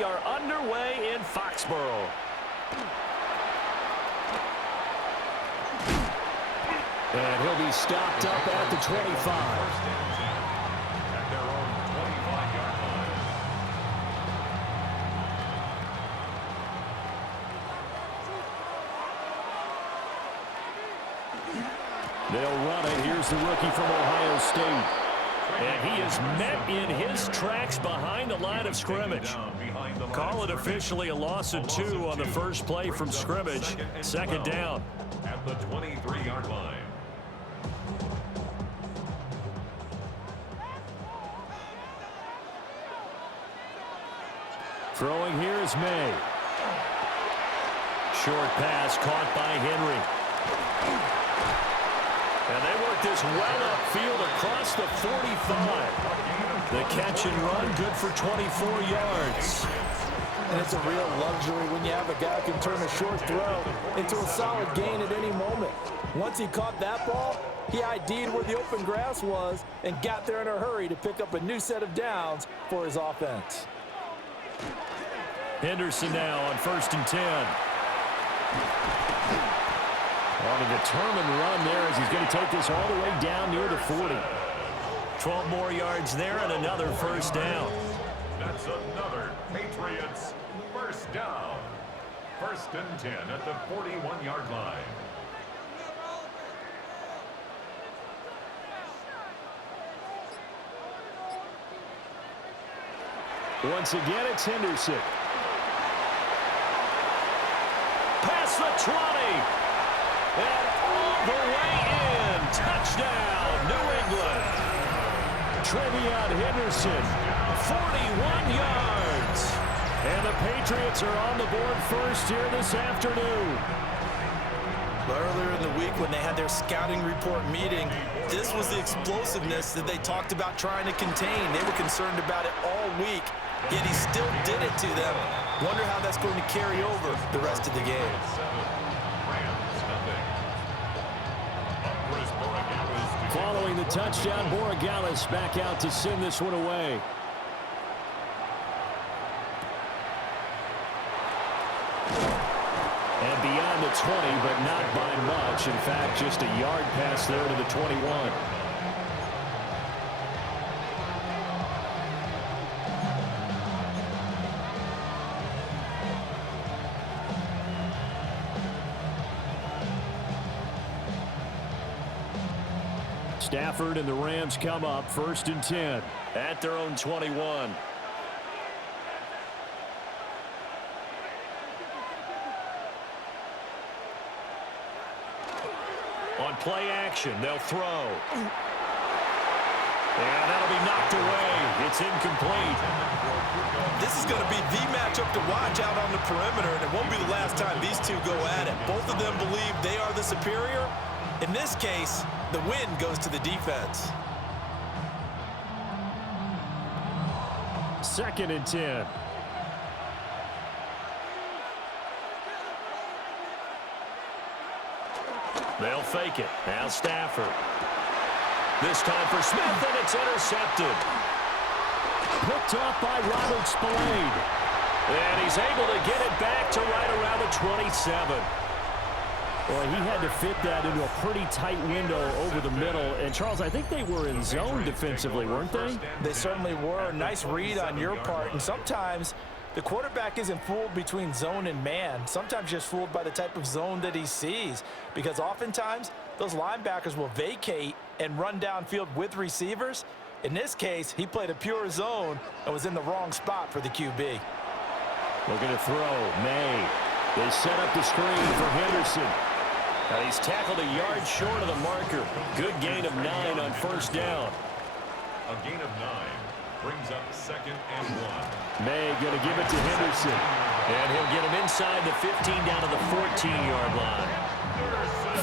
we are underway in Foxborough. And he'll be stopped up at the 25. They'll run it. Here's the rookie from Ohio State. And he is met in his tracks behind the line of scrimmage. Call it officially a loss of 2 on the first play from scrimmage. Second down. At the 23-yard line. Throwing here is May. Short pass caught by Henry. And they work this well upfield across the 45. The catch and run good for 24 yards. And it's a real luxury when you have a guy who can turn a short throw into a solid gain at any moment. Once he caught that ball, he ID'd where the open grass was and got there in a hurry to pick up a new set of downs for his offense. Henderson now on 1st and 10. On a determined run there as he's going to take this all the way down near the 40. 12 more yards there and another first down. That's another Patriots first down. 1st and 10 at the 41-yard line. Once again, it's Henderson. Past the 20. And all the way in. Touchdown, New England. Trevion Henderson, 41 yards. And the Patriots are on the board first here this afternoon. Earlier in the week when they had their scouting report meeting, this was the explosiveness that they talked about trying to contain. They were concerned about it all week, yet he still did it to them. Wonder how that's going to carry over the rest of the game. Following the touchdown, Borregales back out to send this one away. And beyond the 20, but not by much. In fact, just a yard pass there to the 21. Stafford and the Rams come up 1st and 10 at their own 21. On play action, they'll throw. And that'll be knocked away. It's incomplete. This is going to be the matchup to watch out on the perimeter, and it won't be the last time these two go at it. Both of them believe they are the superior. In this case, the win goes to the defense. 2nd and 10. They'll fake it. Now Stafford. This time for Smith, and it's intercepted. Picked off by Robert Spillane. And he's able to get it back to right around the 27. Boy, he had to fit that into a pretty tight window over the middle. And, Charles, I think they were in zone defensively, weren't they? They certainly were. Nice read on your part. And sometimes the quarterback isn't fooled between zone and man. Sometimes just fooled by the type of zone that he sees. Because oftentimes, those linebackers will vacate and run downfield with receivers. In this case, he played a pure zone and was in the wrong spot for the QB. Looking to throw. May. They set up the screen for Henderson. And he's tackled a yard short of the marker. Good gain of 9 on 1st down. A gain of 9 brings up 2nd and 1. May going to give it to Henderson. And he'll get him inside the 15 down to the 14-yard line.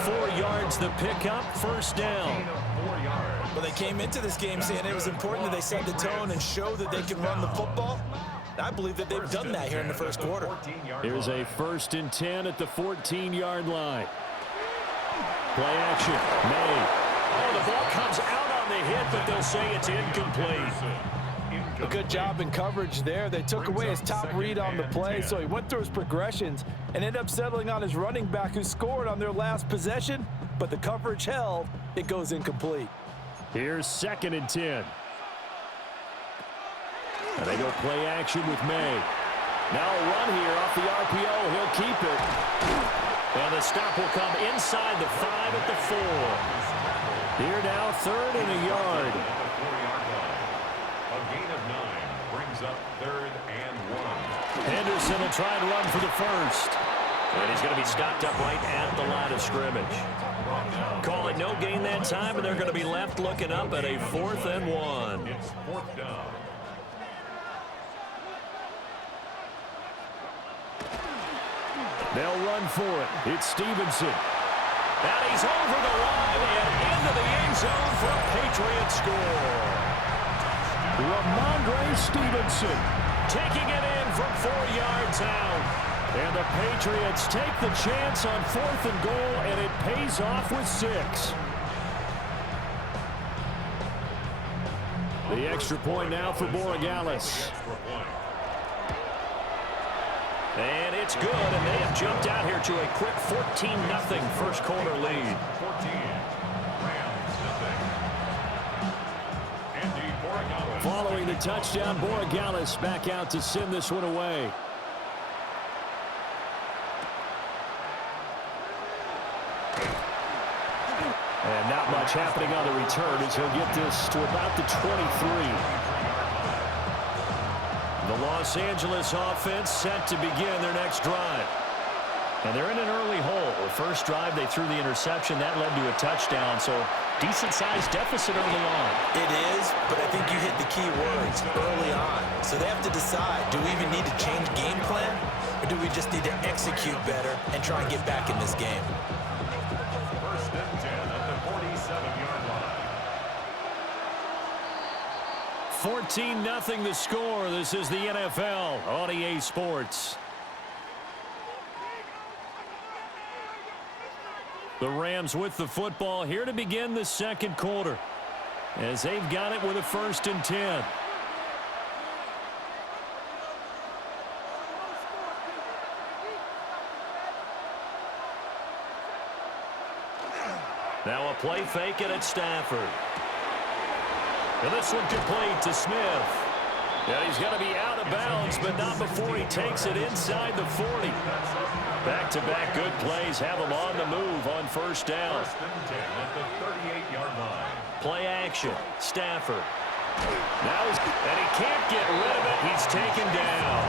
4 yards the pickup, 1st down. Well, they came into this game saying it was important that they set the tone and show that they can run the football. I believe that they've done that here in the first quarter. Here's a 1st and 10 at the 14-yard line. Play action. May. Oh, the ball comes out on the hit, but they'll say it's incomplete. A good job in coverage there. They took away his top read on the play, so he went through his progressions and ended up settling on his running back who scored on their last possession, but the coverage held. It goes incomplete. Here's 2nd and 10. And they go play action with May. Now a run here off the RPO. He'll keep it. And the stop will come inside the 5 at the 4. Here now, 3rd and a yard. A gain of 9 brings up 3rd and 1. Henderson will try and run for the first. And he's going to be stopped up right at the line of scrimmage. Call it no gain that time, and they're going to be left looking up at a 4th and 1. It's 4th down. They'll run for it. It's Stevenson. And he's over the line and into the end zone for a Patriot score. Ramondre Stevenson Taking it in from 4 yards out. And the Patriots take the chance on 4th and goal, and it pays off with 6. The extra point now for Borregales. And it's good, and they have jumped out here to a quick 14-0 first quarter lead. 14. Rams nothing. Following the touchdown, Borregales back out to send this one away. And not much happening on the return as he'll get this to about the 23. The Los Angeles offense set to begin their next drive. And they're in an early hole. The first drive, they threw the interception. That led to a touchdown, so decent-sized deficit early on. It is, but I think you hit the key words early on. So they have to decide, do we even need to change game plan, or do we just need to execute better and try and get back in this game? 1st and 10 at the 47-yard line. 14-0 the score. This is the NFL on EA Sports. The Rams with the football here to begin the second quarter, as they've got it with a 1st and 10. Now a play fake it at Stafford. And this one complete to Smith. And he's going to be out of bounds, but not before he takes it inside the 40. Back-to-back good plays have him on the move on 1st down. 1st and 10 at the 38-yard line. Play action. Stafford. And he can't get rid of it. He's taken down.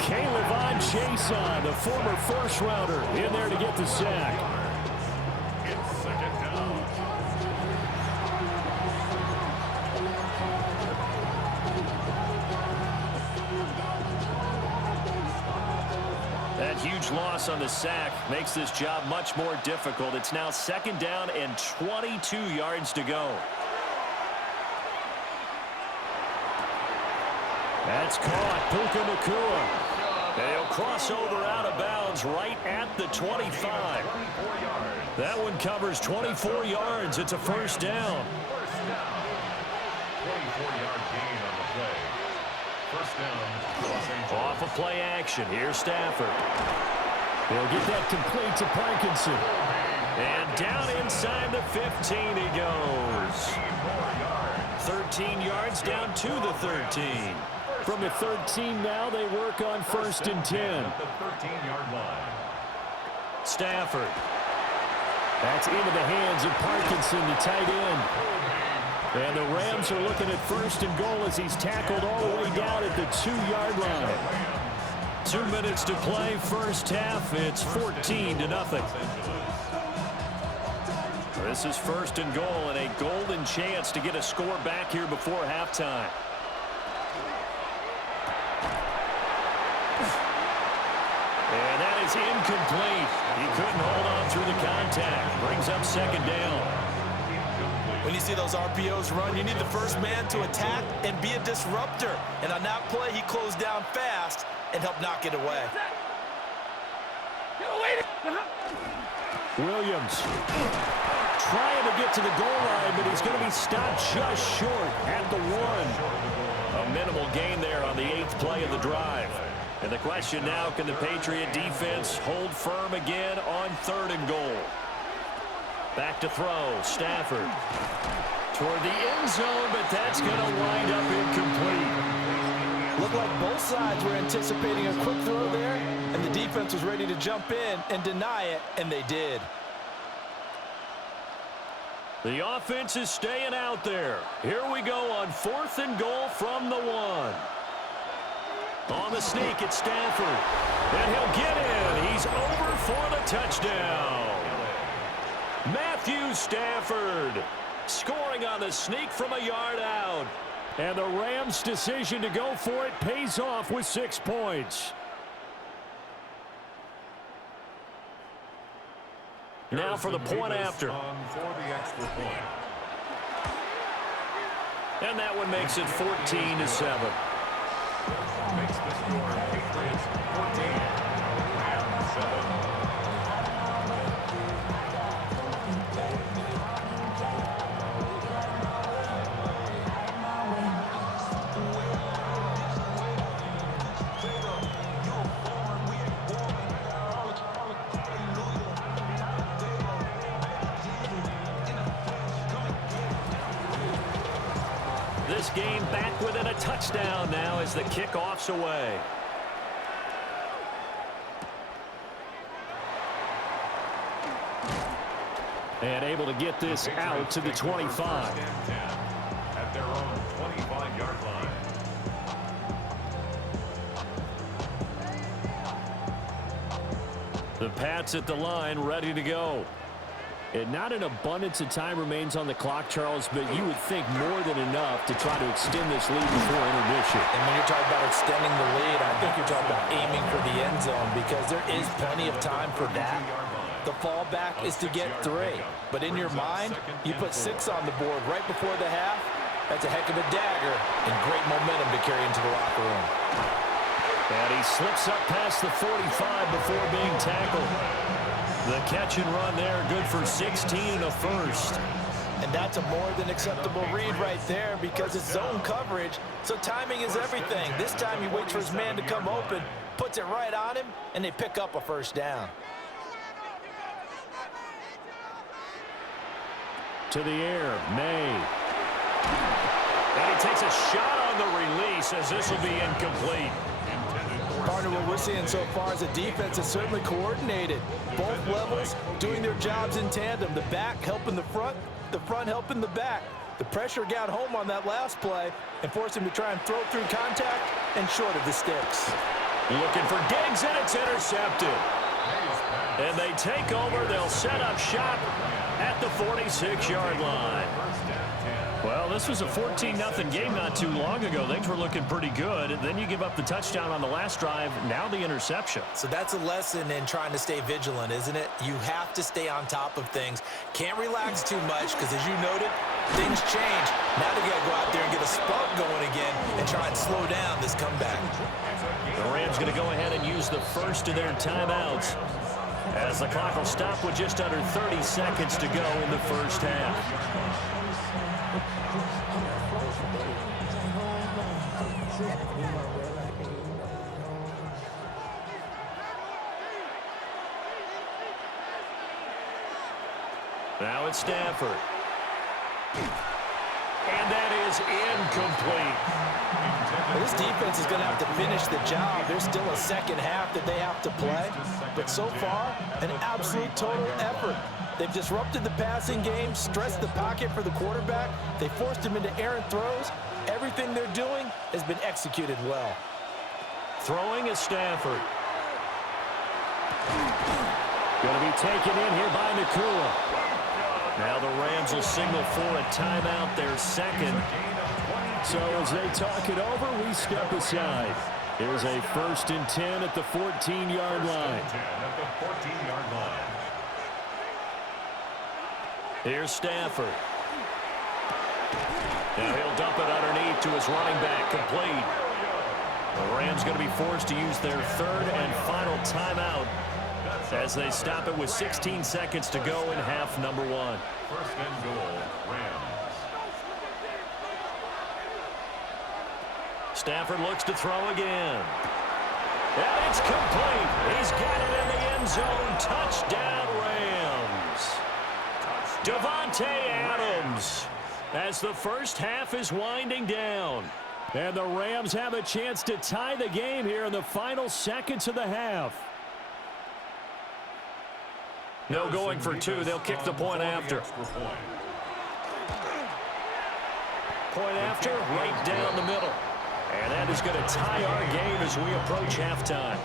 Caleb Chason, the former first-rounder, in there to get the sack. It's 2nd down. That huge loss on the sack makes this job much more difficult. It's now 2nd down and 22 yards to go. That's caught. Puka Nacua. And he'll cross over out of bounds right at the 25. 24 yards. That one covers 24 yards. It's a 1st down. 24-yard gain on the play. 1st down, Los Angeles. Off a play action. Here's Stafford. They'll get that complete to Parkinson. And down inside the 15 he goes. 13 yards down to the 13. From the 13 now, they work on 1st and 10. At the 13-yard line. Stafford. That's into the hands of Parkinson, the tight end. And the Rams are looking at 1st and goal as he's tackled all the way down at the 2-yard line. 2 minutes to play, first half. It's 14-0. This is 1st and goal and a golden chance to get a score back here before halftime. And that is incomplete. He couldn't hold on through the contact. Brings up 2nd down. When you see those RPOs run, you need the first man to attack and be a disruptor. And on that play, he closed down fast and helped knock it away. Williams trying to get to the goal line, but he's going to be stopped just short at the 1. A minimal gain there on the 8th play of the drive. And the question now, can the Patriot defense hold firm again on 3rd and goal? Back to throw. Stafford toward the end zone, but that's going to wind up incomplete. Looked like both sides were anticipating a quick throw there, and the defense was ready to jump in and deny it, and they did. The offense is staying out there. Here we go on 4th and goal from the 1. On the sneak, it's Stafford. And he'll get in. He's over for the touchdown. Matthew Stafford scoring on the sneak from a yard out. And the Rams' decision to go for it pays off with 6 points. Now for the point after. For the extra point. And that one makes it 14-7. Makes the score Patriots 14, Rams 7. This game back within a touchdown now as the kickoff's away. And able to get this out to the 25. At their own 25-yard line. The Pats at the line, ready to go. And not an abundance of time remains on the clock, Charles, but you would think more than enough to try to extend this lead before intermission. And when you're talking about extending the lead, I think you're talking about aiming for the end zone because there is plenty of time for that. The fallback is to get 3. But in your mind, you put 6 on the board right before the half. That's a heck of a dagger and great momentum to carry into the locker room. And he slips up past the 45 before being tackled. The catch and run there, good for 16 and a first. And that's a more than acceptable read right there because it's zone coverage, so timing is everything. This time he waits for his man to come open, puts it right on him, and they pick up a first down. To the air, May. And he takes a shot on the release as this will be incomplete. Partner, what we're seeing so far is a defense that's certainly coordinated. Both levels doing their jobs in tandem. The back helping the front helping the back. The pressure got home on that last play and forced him to try and throw through contact and short of the sticks. Looking for Diggs, and it's intercepted. And they take over. They'll set up shop at the 46-yard line. Well, this was a 14-0 game not too long ago. Things were looking pretty good. Then you give up the touchdown on the last drive. Now the interception. So that's a lesson in trying to stay vigilant, isn't it? You have to stay on top of things. Can't relax too much because, as you noted, things change. Now they got to go out there and get a spark going again and try and slow down this comeback. The Rams going to go ahead and use the first of their timeouts as the clock will stop with just under 30 seconds to go in the first half. Now it's Stafford. And that is incomplete. Well, this defense is going to have to finish the job. There's still a second half that they have to play. But so far, an absolute total effort. They've disrupted the passing game, stressed the pocket for the quarterback. They forced him into errant throws. Everything they're doing has been executed well. Throwing is Stafford. Going to be taken in here by Nakua. Now the Rams will signal for a timeout, their second. So as they talk it over, we step aside. Here's a 1st and 10 at the 14-yard line. Here's Stafford. Now he'll dump it underneath to his running back, complete. The Rams going to be forced to use their 3rd and final timeout as they stop it with 16 seconds to go in half number 1. 1st and goal, Rams. Stafford looks to throw again. And it's complete. He's got it in the end zone. Touchdown, Rams. Davante Adams as the first half is winding down. And the Rams have a chance to tie the game here in the final seconds of the half. No going for two. They'll kick the point after. Point after, right down the middle. And that is going to tie our game as we approach halftime.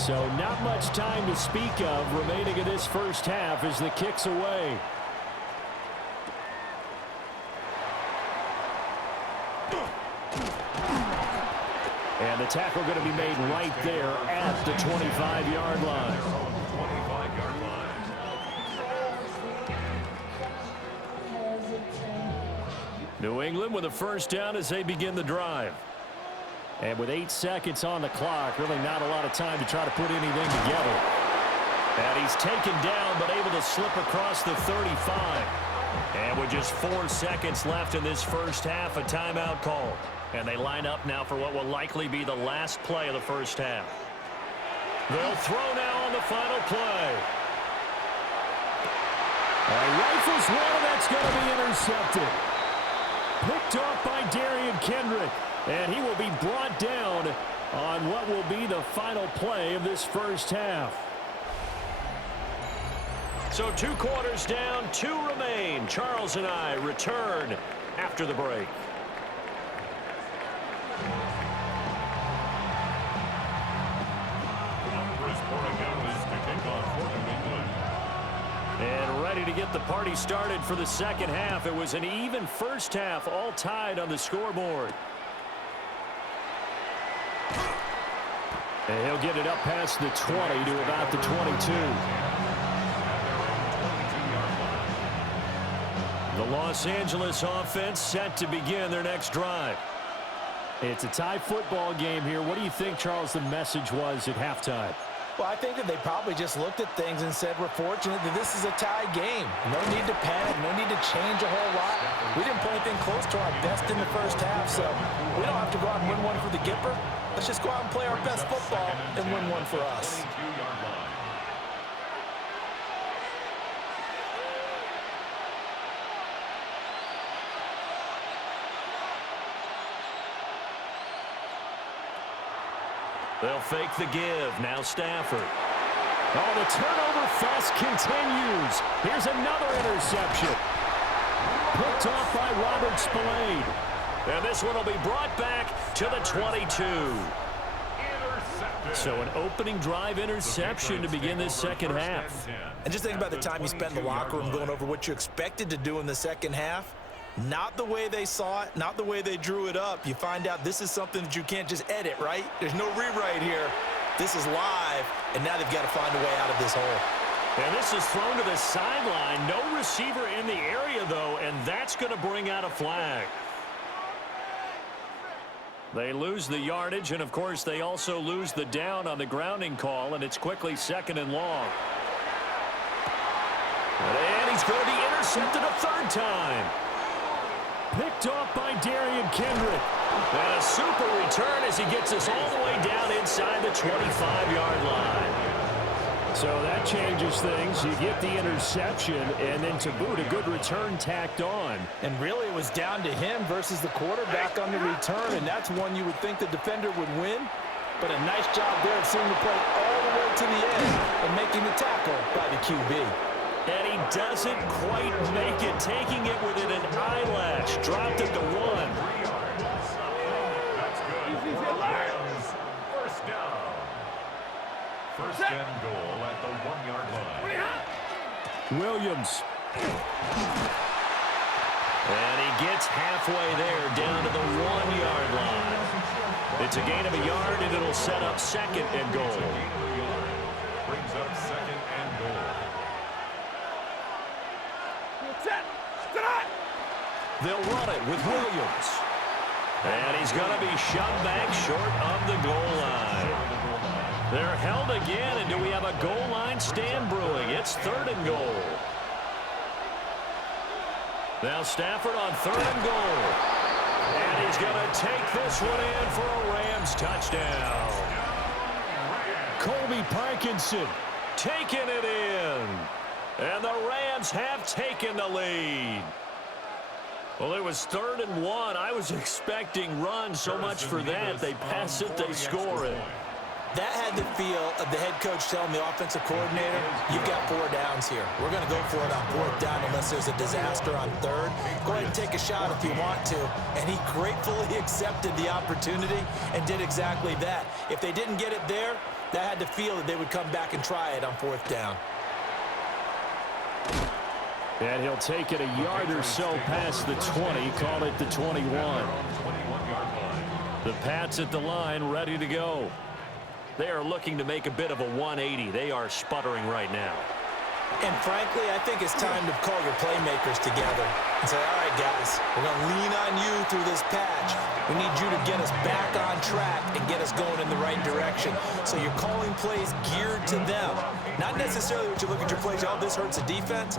So not much time to speak of remaining in this first half as the kick's away. And the tackle going to be made right there at the 25-yard line. New England with a first down as they begin the drive. And with 8 seconds on the clock, really not a lot of time to try to put anything together. And he's taken down but able to slip across the 35. And with just 4 seconds left in this first half, a timeout call. And they line up now for what will likely be the last play of the first half. They'll throw now on the final play. Rifles one, and that's going to be intercepted. Picked off by Darian Kendrick. And he will be brought down on what will be the final play of this first half. So 2 quarters down, 2 remain. Charles and I return after the break. And ready to get the party started for the second half. It was an even first half, all tied on the scoreboard. And he'll get it up past the 20 to about the 22. The Los Angeles offense set to begin their next drive. It's a tie football game here. What do you think, Charles, the message was at halftime? Well, I think that they probably just looked at things and said, we're fortunate that this is a tie game. No need to panic, no need to change a whole lot. We didn't play anything close to our best in the first half, so we don't have to go out and win one for the Gipper. Let's just go out and play our best football and win one for us. They'll fake the give. Now Stafford. Oh, the turnover fest continues. Here's another interception. Picked off by Robert Spillane. And this one will be brought back to the 22. So an opening drive interception to begin this second half. And just think about the time you spent in the locker room going over what you expected to do in the second half. Not the way they saw it, not the way they drew it up. You find out this is something that you can't just edit, right? There's no rewrite here. This is live, and now they've got to find a way out of this hole. And this is thrown to the sideline. No receiver in the area, though, and that's going to bring out a flag. They lose the yardage, and, of course, they also lose the down on the grounding call, and it's quickly 2nd and long. And he's going to be intercepted a 3rd time. Picked off by Darian Kendrick. And a super return as he gets us all the way down inside the 25-yard line. So that changes things. You get the interception, and then to boot, a good return tacked on. And really, it was down to him versus the quarterback on the return, and that's one you would think the defender would win. But a nice job there of seeing the play all the way to the end and making the tackle by the QB. And he doesn't quite make it, taking it within an eyelash. Dropped it to 1. That's good. First down. First and goal at the 1-yard line. Williams. And he gets halfway there, down to the 1-yard line. It's a gain of a yard, and it'll set up 2nd and goal. Brings up 2nd and goal. They'll run it with Williams. And he's going to be shoved back short of the goal line. They're held again, and do we have a goal line stand brewing? It's 3rd and goal. Now Stafford on 3rd and goal. And he's going to take this one in for a Rams touchdown. Colby Parkinson Taking it in. And the Rams have taken the lead. Well, it was 3rd and 1. I was expecting run so much for that. They pass it, they score it. That had the feel of the head coach telling the offensive coordinator, you've got 4 downs here. We're going to go for it on 4th down unless there's a disaster on 3rd. Go ahead and take a shot if you want to. And he gratefully accepted the opportunity and did exactly that. If they didn't get it there, that had the feel that they would come back and try it on 4th down. And he'll take it a yard or so past the 20, call it the 21. The Pats at the line, ready to go. They are looking to make a bit of a 180. They are sputtering right now. And frankly, I think it's time to call your playmakers together and say, all right, guys, we're going to lean on you through this patch. We need you to get us back on track and get us going in the right direction. So you're calling plays geared to them. Not necessarily what you look at your plays, oh, this hurts the defense.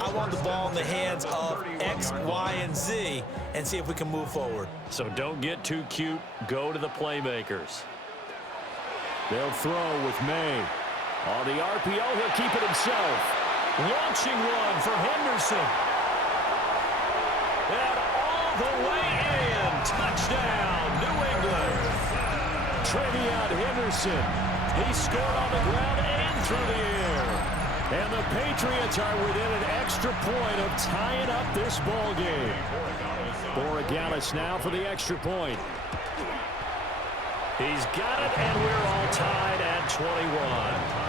I want the ball in the hands of X, Y, and Z and see if we can move forward. So don't get too cute. Go to the playmakers. They'll throw with May. On the RPO, he'll keep it himself. Launching one for Henderson. And all the way in. Touchdown, New England. Travion Henderson. He scored on the ground and through the air. And the Patriots are within an extra point of tying up this ball game. Borregales now for the extra point. He's got it, and we're all tied at 21.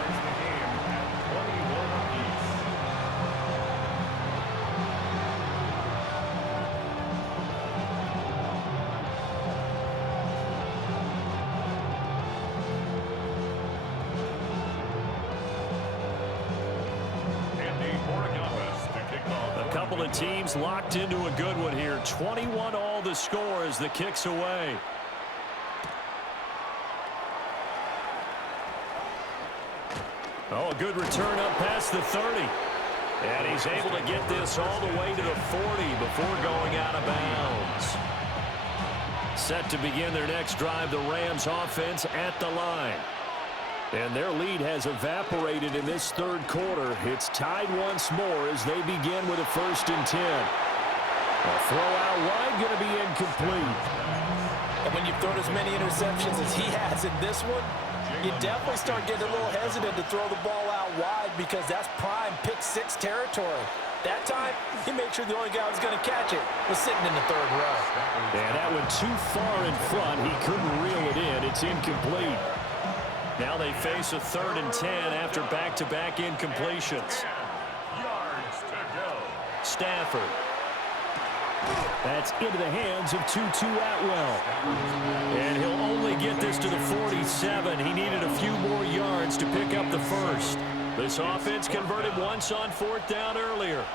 A couple of teams locked into a good one here. 21 all the score as the kick's away. Oh, a good return up past the 30. And he's able to get this all the way to the 40 before going out of bounds. Set to begin their next drive, the Rams offense at the line. And their lead has evaporated in this 3rd quarter. It's tied once more as they begin with a 1st and 10. A throw out wide going to be incomplete. And when you've thrown as many interceptions as he has in this one, you definitely start getting a little hesitant to throw the ball out wide because that's prime pick 6 territory. That time, he made sure the only guy who was going to catch it was sitting in the 3rd row. And that went too far in front. He couldn't reel it in. It's incomplete. Now they face a 3rd and 10 after back-to-back incompletions. Stafford. That's into the hands of Tutu Atwell. And he'll only get this to the 47. He needed a few more yards to pick up the 1st. This offense converted once on 4th down earlier.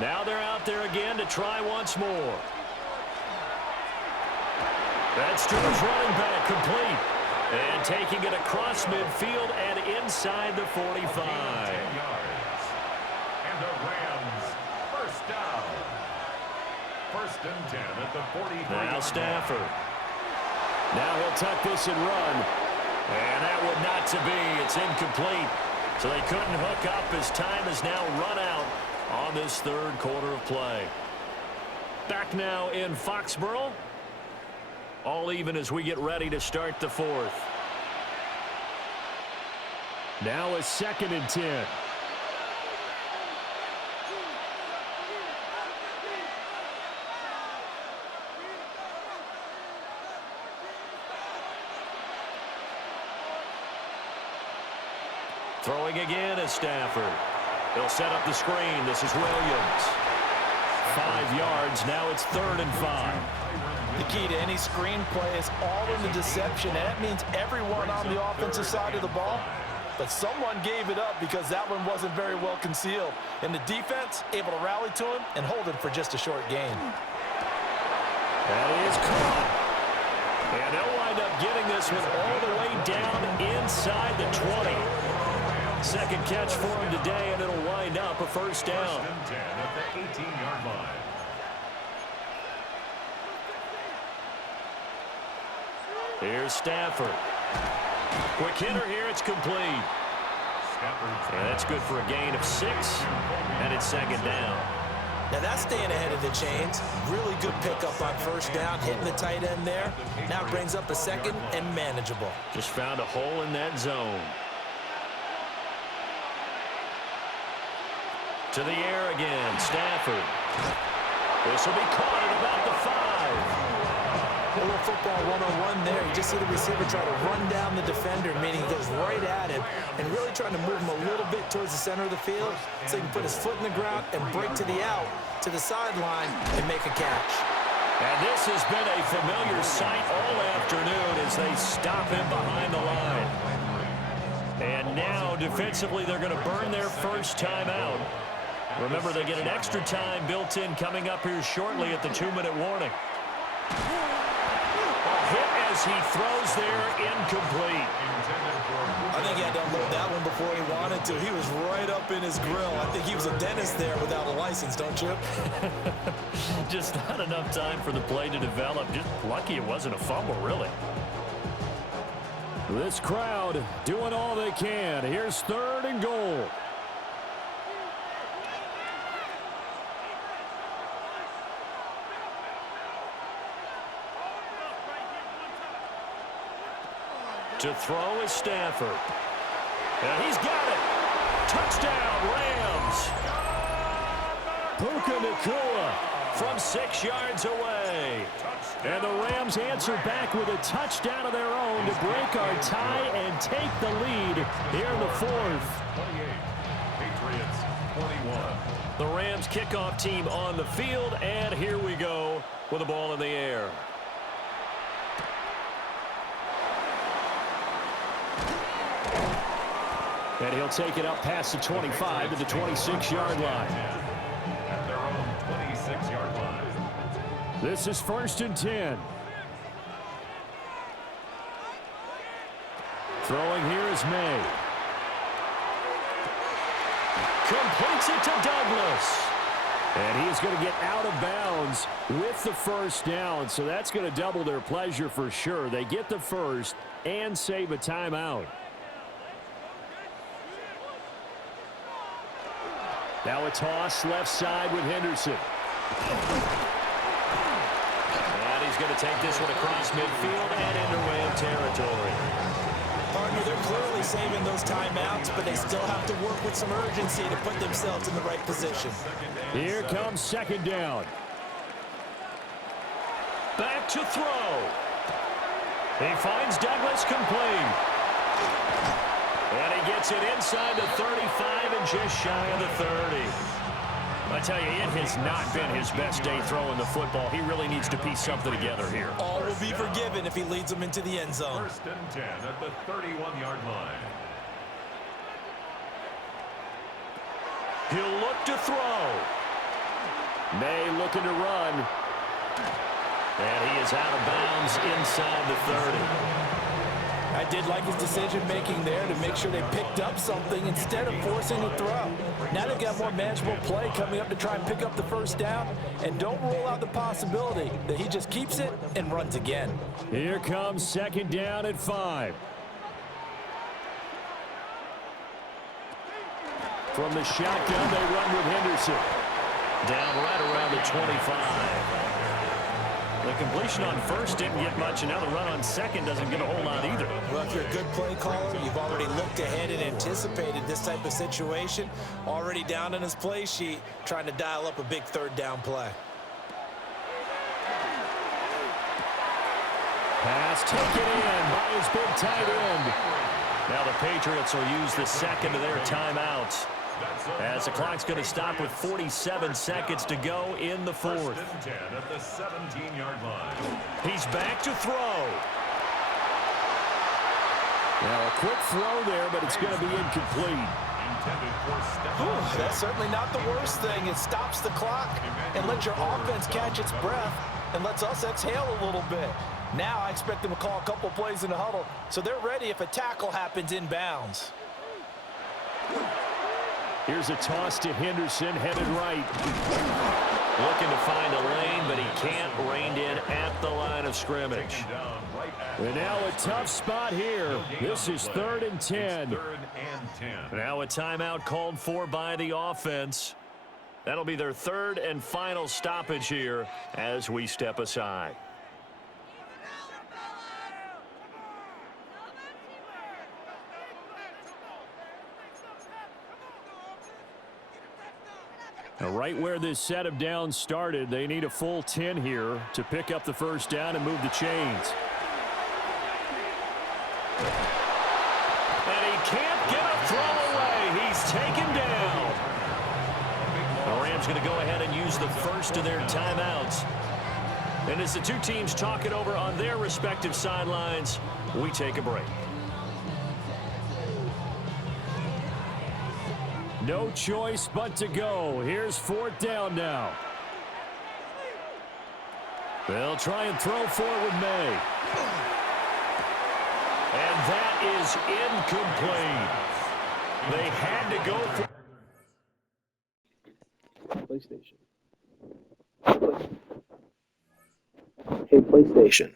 Now they're out there again to try once more. That's to his running back, complete. And taking it across midfield and inside the 45. And the Rams, 1st down. 1st and 10 at the 43. Now Stafford. Now he'll tuck this and run. And that would not to be. It's incomplete. So they couldn't hook up as time is now run out on this 3rd quarter of play. Back now in Foxborough. All even as we get ready to start the 4th. Now a 2nd and 10. Throwing again is Stafford. He'll set up the screen. This is Williams. 5 yards. Now it's 3rd and 5. The key to any screen play is all in the deception, and that means everyone on the offensive side of the ball. But someone gave it up because that one wasn't very well concealed. And the defense able to rally to him and hold him for just a short gain. That is caught. And they'll wind up getting this one all the way down inside the 20. Second catch for him today, and it'll wind up a first down. First and 10 at the 18-yard line. Here's Stafford. Quick hitter here, it's complete. And that's good for a gain of 6, and it's second down. Now that's staying ahead of the chains. Really good pickup on first down, hitting the tight end there. Now brings up a second and manageable. Just found a hole in that zone. To the air again, Stafford. This will be caught at about the 5. A little football 101 there. You just see the receiver try to run down the defender, meaning he goes right at him and really trying to move him a little bit towards the center of the field so he can put his foot in the ground and break to the out, to the sideline, and make a catch. And this has been a familiar sight all afternoon as they stop him behind the line. And now, defensively, they're going to burn their first time out. Remember, they get an extra time built in coming up here shortly at the 2-minute warning. Hit as he throws there, incomplete. I think he had to unload that one before he wanted to. He was right up in his grill. I think he was a dentist there without a license, don't you? Just not enough time for the play to develop. Just lucky it wasn't a fumble, really. This crowd doing all they can. Here's 3rd and goal. To throw is Stafford. And he's got it. Touchdown, Rams. Puka Nacua from 6 yards away. And the Rams answer back with a touchdown of their own to break our tie and take the lead here in the 4th. 28, Patriots 21. The Rams kickoff team on the field, and here we go with the ball in the air. And he'll take it up past the 25 to the 26-yard line. At their own 26-yard line. This is 1st and 10. Throwing here is May. Completes it to Douglas. And he's going to get out of bounds with the first down. So that's going to double their pleasure for sure. They get the first and save a timeout. Now a toss left side with Henderson. And he's going to take this one across midfield and into Ram territory. Partner, they're clearly saving those timeouts, but they still have to work with some urgency to put themselves in the right position. Here comes 2nd down. Back to throw. He finds Douglas complete. And he gets it inside the 35 and just shy of the 30. I tell you, it has not been his best day throwing the football. He really needs to piece something together here. All will be forgiven if he leads them into the end zone. 1st and 10 at the 31-yard line. He'll look to throw. May looking to run. And he is out of bounds inside the 30. I did like his decision-making there to make sure they picked up something instead of forcing a throw. Now they've got more manageable play coming up to try and pick up the first down, and don't rule out the possibility that he just keeps it and runs again. Here comes 2nd down at 5. From the shotgun, they run with Henderson. Down right around the 25. The completion on first didn't get much, and now the run on second doesn't get a whole lot either. Well, if you're a good play caller, you've already looked ahead and anticipated this type of situation. Already down on his play sheet, trying to dial up a big 3rd down play. Pass taken in by his big tight end. Now the Patriots will use the second of their timeouts, as the clock's going to stop with 47 seconds to go in the 4th. 1st and 10 at the 17-yard line. He's back to throw. Now a quick throw there, but it's going to be incomplete. That's certainly not the worst thing. It stops the clock and lets your offense catch its breath and lets us exhale a little bit. Now I expect them to call a couple plays in the huddle so they're ready if a tackle happens inbounds. Here's a toss to Henderson, headed right. Looking to find a lane, but he can't. Reined in at the line of scrimmage. And now a tough spot here. This is 3rd and 10. Now a timeout called for by the offense. That'll be their 3rd and final stoppage here as we step aside. Now, right where this set of downs started, they need a full 10 here to pick up the first down and move the chains. And he can't get a throw away. He's taken down. The Rams going to go ahead and use the first of their timeouts. And as the two teams talk it over on their respective sidelines, we take a break. No choice but to go. Here's 4th down now. They'll try and throw for it with May. And that is incomplete. They had to go for... PlayStation. Hey, PlayStation.